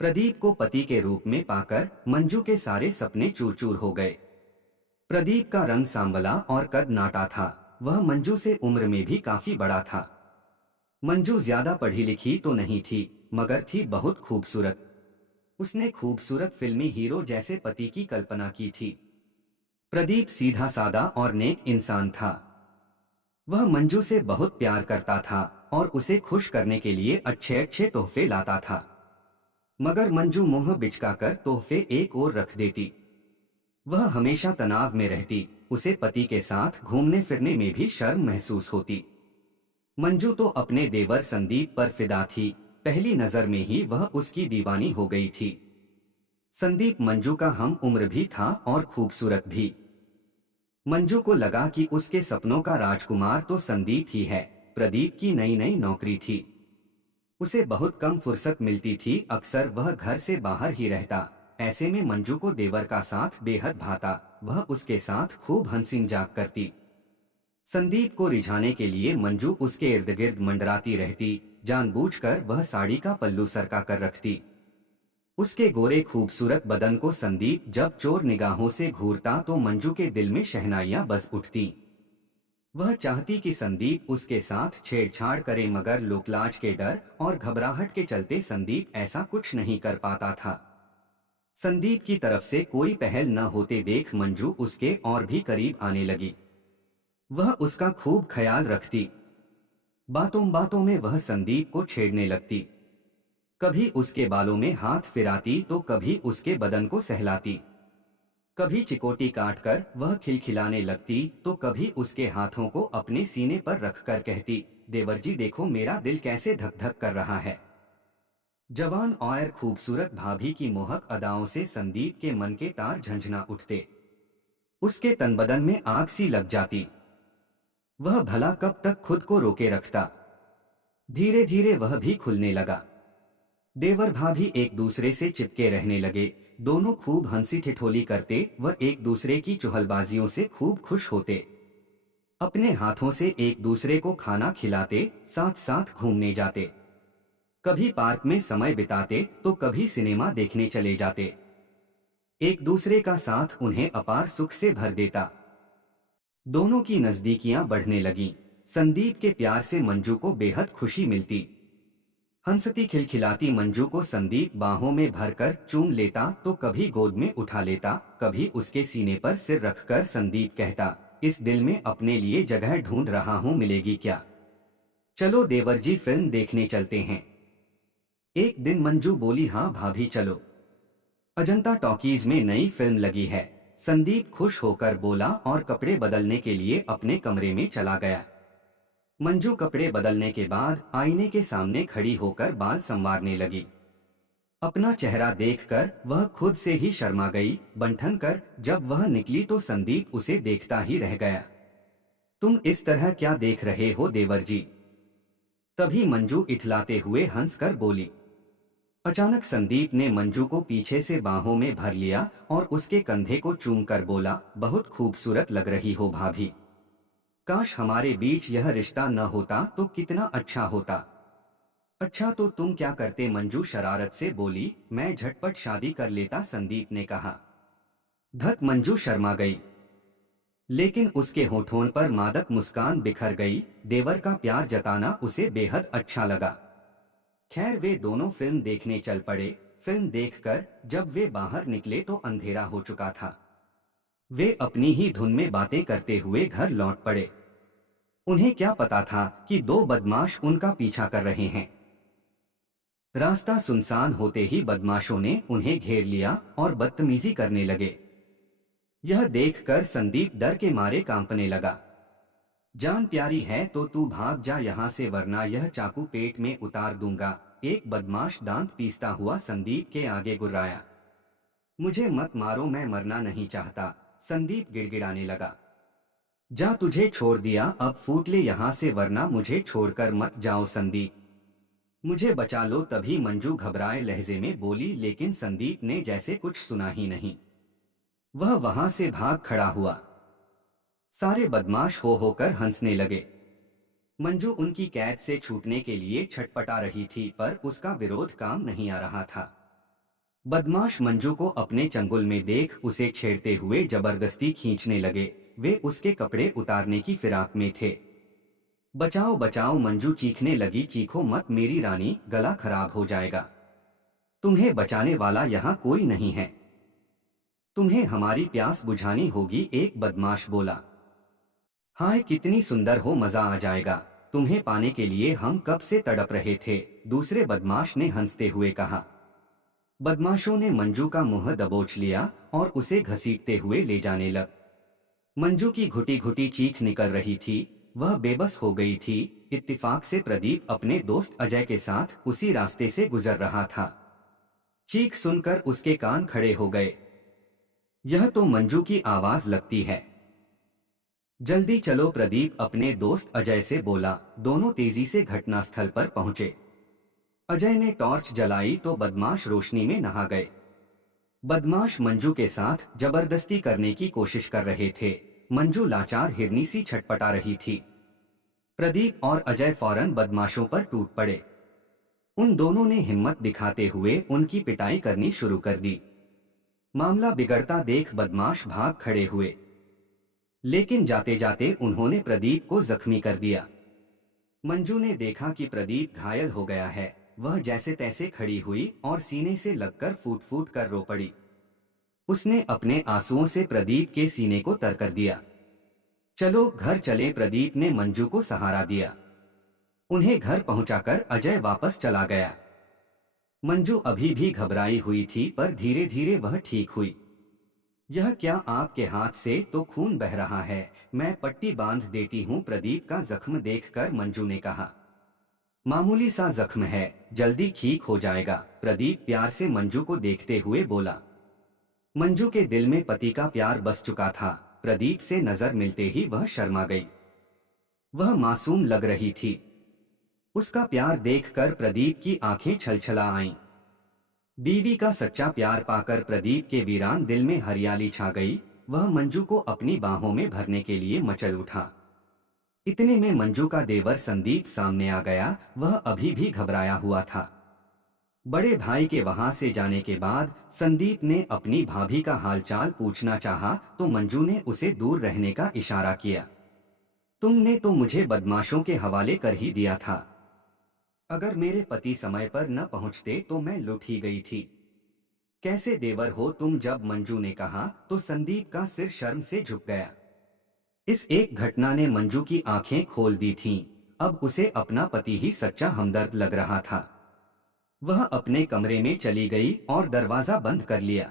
प्रदीप को पति के रूप में पाकर मंजू के सारे सपने चूर चूर हो गए। प्रदीप का रंग सांवला और कद नाटा था। वह मंजू से उम्र में भी काफी बड़ा था। मंजू ज्यादा पढ़ी लिखी तो नहीं थी, मगर थी बहुत खूबसूरत। उसने खूबसूरत फिल्मी हीरो जैसे पति की कल्पना की थी। प्रदीप सीधा सादा और नेक इंसान था। वह मंजू से बहुत प्यार करता था और उसे खुश करने के लिए अच्छे अच्छे तोहफे लाता था। मगर मंजू मुंह बिचकाकर तोहफे एक ओर रख देती। वह हमेशा तनाव में रहती। उसे पति के साथ घूमने फिरने में भी शर्म महसूस होती। मंजू तो अपने देवर संदीप पर फिदा थी। पहली नजर में ही वह उसकी दीवानी हो गई थी। संदीप मंजू का हम उम्र भी था और खूबसूरत भी। मंजू को लगा कि उसके सपनों का राजकुमार तो संदीप ही है। प्रदीप की नई नई नौकरी थी। उसे बहुत कम फुर्सत मिलती थी। अक्सर वह घर से बाहर ही रहता। ऐसे में मंजू को देवर का साथ बेहद भाता। वह उसके साथ खूब हंसी मजाक करती। संदीप को रिझाने के लिए मंजू उसके इर्द गिर्द मंडराती रहती। जानबूझकर वह साड़ी का पल्लू सरका कर रखती। उसके गोरे खूबसूरत बदन को संदीप जब चोर निगाहों से घूरता तो मंजू के दिल में शहनाइयां बज उठती। वह चाहती कि संदीप उसके साथ छेड़छाड़ करे, मगर लोकलाज के डर और घबराहट के चलते संदीप ऐसा कुछ नहीं कर पाता था। संदीप की तरफ से कोई पहल न होते देख मंजू उसके और भी करीब आने लगी। वह उसका खूब ख्याल रखती। बातों बातों में वह संदीप को छेड़ने लगती। कभी उसके बालों में हाथ फिराती तो कभी उसके बदन को सहलाती। कभी चिकोटी काटकर वह खिलखिलाने लगती तो कभी उसके हाथों को अपने सीने पर रखकर कहती, देवर जी देखो मेरा दिल कैसे धक धक कर रहा है। जवान और खूबसूरत भाभी की मोहक अदाओं से संदीप के मन के तार झंझना उठते। उसके तन बदन में आग सी लग जाती। वह भला कब तक खुद को रोके रखता। धीरे धीरे वह भी खुलने लगा। देवर भाभी एक दूसरे से चिपके रहने लगे। दोनों खूब हंसी ठिठोली करते व एक दूसरे की चुहलबाजियों से खूब खुश होते। अपने हाथों से एक दूसरे को खाना खिलाते, साथ साथ घूमने जाते। कभी पार्क में समय बिताते तो कभी सिनेमा देखने चले जाते। एक दूसरे का साथ उन्हें अपार सुख से भर देता। दोनों की नजदीकियां बढ़ने लगीं। संदीप के प्यार से मंजू को बेहद खुशी मिलती। हंसती खिलखिलाती मंजू को संदीप बाहों में भरकर चूम लेता तो कभी गोद में उठा लेता, कभी उसके सीने पर सिर रखकर संदीप कहता, इस दिल में अपने लिए जगह ढूंढ रहा हूँ, मिलेगी क्या? चलो देवर जी फिल्म देखने चलते हैं। एक दिन मंजू बोली, हाँ भाभी चलो। अजंता टॉकीज में नई फिल्म लगी है। संदीप खुश होकर बोला और कपड़े बदलने के लिए अपने कमरे में चला गया। मंजू कपड़े बदलने के बाद आईने के सामने खड़ी होकर बाल संवारने लगी। अपना चेहरा देखकर वह खुद से ही शर्मा गई। बंठन कर जब वह निकली तो संदीप उसे देखता ही रह गया। तुम इस तरह क्या देख रहे हो देवर जी? तभी मंजू इठलाते हुए हंसकर बोली। अचानक संदीप ने मंजू को पीछे से बाहों में भर लिया और उसके कंधे को चूमकर बोला, बहुत खूबसूरत लग रही हो भाभी। काश हमारे बीच यह रिश्ता न होता तो कितना अच्छा होता। अच्छा तो तुम क्या करते? मंजू शरारत से बोली। मैं झटपट शादी कर लेता, संदीप ने कहा। धक, मंजू शर्मा गई। लेकिन उसके होठों पर मादक मुस्कान बिखर गई। देवर का प्यार जताना उसे बेहद अच्छा लगा। खैर वे दोनों फिल्म देखने चल पड़े। फिल्म देखकर जब वे बाहर निकले तो अंधेरा हो चुका था। वे अपनी ही धुन में बातें करते हुए घर लौट पड़े। उन्हें क्या पता था कि दो बदमाश उनका पीछा कर रहे हैं। रास्ता सुनसान होते ही बदमाशों ने उन्हें घेर लिया और बदतमीजी करने लगे। यह देखकर संदीप डर के मारे कांपने लगा। जान प्यारी है तो तू भाग जा यहाँ से, वरना यह चाकू पेट में उतार दूंगा। एक बदमाश दांत पीसता हुआ संदीप के आगे गुर्राया। मुझे मत मारो, मैं मरना नहीं चाहता, संदीप गिड़गिड़ाने लगा। जा, तुझे छोड़ दिया, अब फूट ले यहाँ से, वरना मुझे छोड़कर मत जाओ संदीप, मुझे बचा लो। तभी मंजू घबराए लहजे में बोली, लेकिन संदीप ने जैसे कुछ सुना ही नहीं। वह वहां से भाग खड़ा हुआ। सारे बदमाश हो होकर हंसने लगे। मंजू उनकी कैद से छूटने के लिए छटपटा रही थी, पर उसका विरोध काम नहीं आ रहा था। बदमाश मंजू को अपने चंगुल में देख उसे छेड़ते हुए जबरदस्ती खींचने लगे। वे उसके कपड़े उतारने की फिराक में थे। बचाओ बचाओ, मंजू चीखने लगी। चीखो मत मेरी रानी, गला खराब हो जाएगा। तुम्हें बचाने वाला यहाँ कोई नहीं है। तुम्हें हमारी प्यास बुझानी होगी, एक बदमाश बोला। हाय कितनी सुंदर हो, मजा आ जाएगा। तुम्हें पाने के लिए हम कब से तड़प रहे थे, दूसरे बदमाश ने हंसते हुए कहा। बदमाशों ने मंजू का मुंह दबोच लिया और उसे घसीटते हुए ले जाने लग। मंजू की घुटी घुटी चीख निकल रही थी। वह बेबस हो गई थी। इत्तेफाक से प्रदीप अपने दोस्त अजय के साथ उसी रास्ते से गुजर रहा था। चीख सुनकर उसके कान खड़े हो गए। यह तो मंजू की आवाज लगती है। जल्दी चलो, प्रदीप अपने दोस्त अजय से बोला। दोनों तेजी से घटनास्थल पर पहुंचे। अजय ने टॉर्च जलाई तो बदमाश रोशनी में नहा गए। बदमाश मंजू के साथ जबरदस्ती करने की कोशिश कर रहे थे। मंजू लाचार हिरनी सी छटपटा रही थी। प्रदीप और अजय फौरन बदमाशों पर टूट पड़े। उन दोनों ने हिम्मत दिखाते हुए उनकी पिटाई करनी शुरू कर दी। मामला बिगड़ता देख बदमाश भाग खड़े हुए, लेकिन जाते जाते उन्होंने प्रदीप को जख्मी कर दिया। मंजू ने देखा कि प्रदीप घायल हो गया है। वह जैसे तैसे खड़ी हुई और सीने से लगकर फूट फूट कर रो पड़ी। उसने अपने आंसुओं से प्रदीप के सीने को तर कर दिया। चलो घर चले, प्रदीप ने मंजू को सहारा दिया। उन्हें घर पहुंचाकर अजय वापस चला गया। मंजू अभी भी घबराई हुई थी, पर धीरे धीरे वह ठीक हुई। यह क्या, आपके हाथ से तो खून बह रहा है, मैं पट्टी बांध देती हूँ, प्रदीप का जख्म देखकर मंजू ने कहा। मामूली सा जख्म है, जल्दी ठीक हो जाएगा, प्रदीप प्यार से मंजू को देखते हुए बोला। मंजू के दिल में पति का प्यार बस चुका था। प्रदीप से नजर मिलते ही वह शर्मा गई। वह मासूम लग रही थी। उसका प्यार देखकर प्रदीप की आंखें छलछला आईं। बीवी का सच्चा प्यार पाकर प्रदीप के वीरान दिल में हरियाली छा गई। वह मंजू को अपनी बाहों में भरने के लिए मचल उठा। इतने में मंजू का देवर संदीप सामने आ गया। वह अभी भी घबराया हुआ था। बड़े भाई के वहां से जाने के बाद संदीप ने अपनी भाभी का हालचाल पूछना चाहा तो मंजू ने उसे दूर रहने का इशारा किया। तुमने तो मुझे बदमाशों के हवाले कर ही दिया था। अगर मेरे पति समय पर न पहुंचते तो मैं लुट ही गई थी। कैसे देवर हो तुम, जब मंजू ने कहा तो संदीप का सिर शर्म से झुक गया। इस एक घटना ने मंजू की आंखें खोल दी थीं। अब उसे अपना पति ही सच्चा हमदर्द लग रहा था। वह अपने कमरे में चली गई और दरवाजा बंद कर लिया।